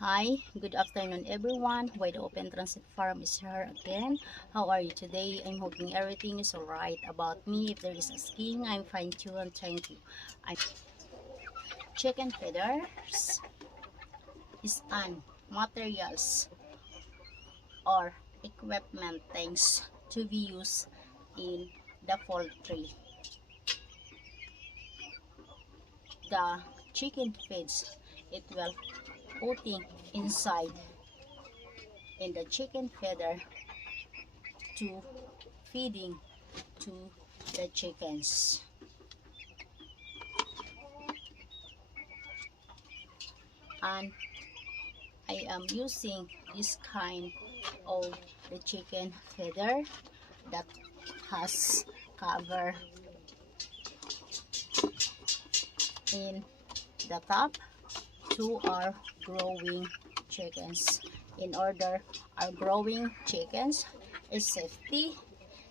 Hi, good afternoon everyone. Wide Open Transit Farm is here again. How are you today? I'm hoping everything is alright about me. If there is a skiing, I'm fine too and thank you. I'm chicken feeders is an materials or equipment things to be used in the poultry. The chicken feeds it will putting inside in the chicken feeder to feeding to the chickens. And I am using this kind of the chicken feeder that has cover in the top to our growing chickens. In order our growing chickens is safety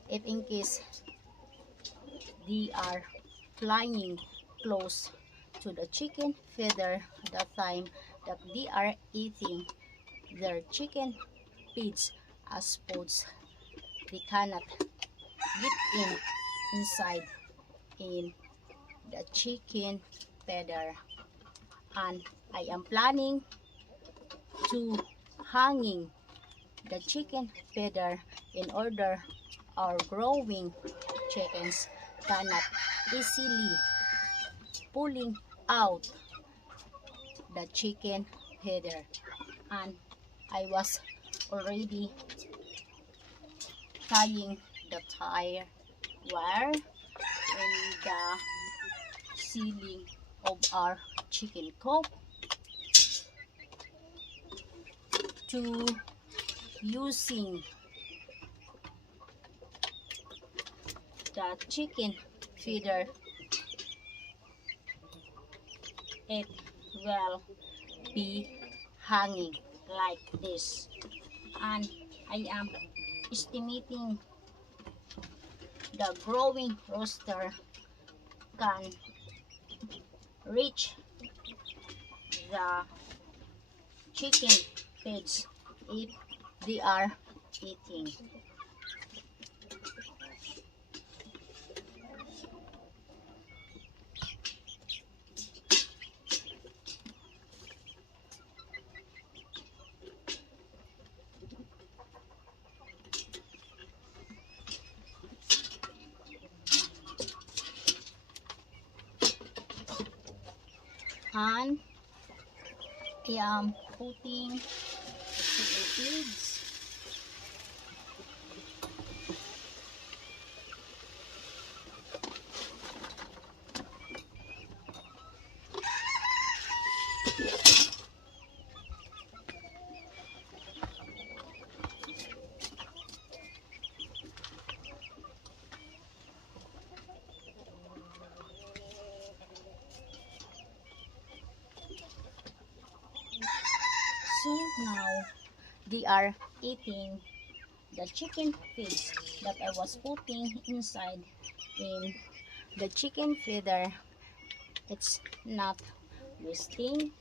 if in case they are flying close to the chicken feeder the time that they are eating their chicken feeds as foods, they cannot get inside in the chicken feeder. And I am planning to hanging the chicken feeder in order our growing chickens cannot easily pulling out the chicken feeder. And I was already tying the tire wire in the ceiling of our chicken coop to using the chicken feeder. It will be hanging like this, and I am estimating the growing rooster can reach the chicken feeds if they are eating. And I am putting the chicken feeds so now they are eating the chicken feeds that I was putting inside in the chicken feeder. It's not wasting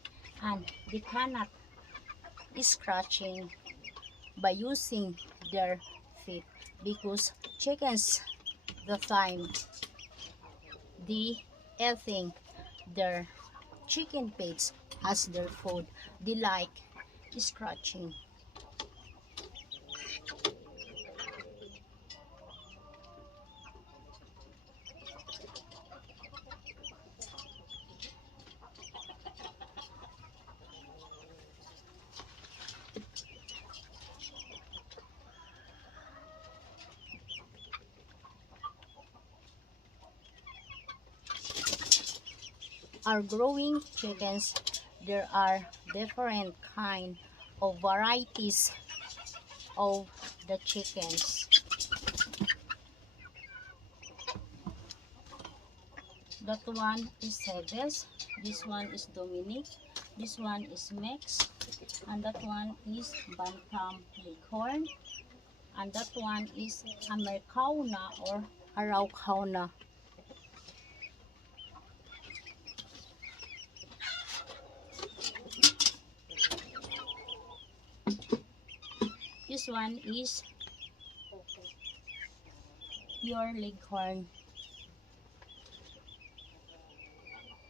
and they cannot scratching by using their feet because chickens the time they eating their chicken feeds as their food, they like scratching. Our growing chickens, there are different kind of varieties of the chickens. That one is Heves, this one is Dominic, this one is Mex, and that one is Bantam Leghorn, and that one is Americana or Araucana. this one is pure leghorn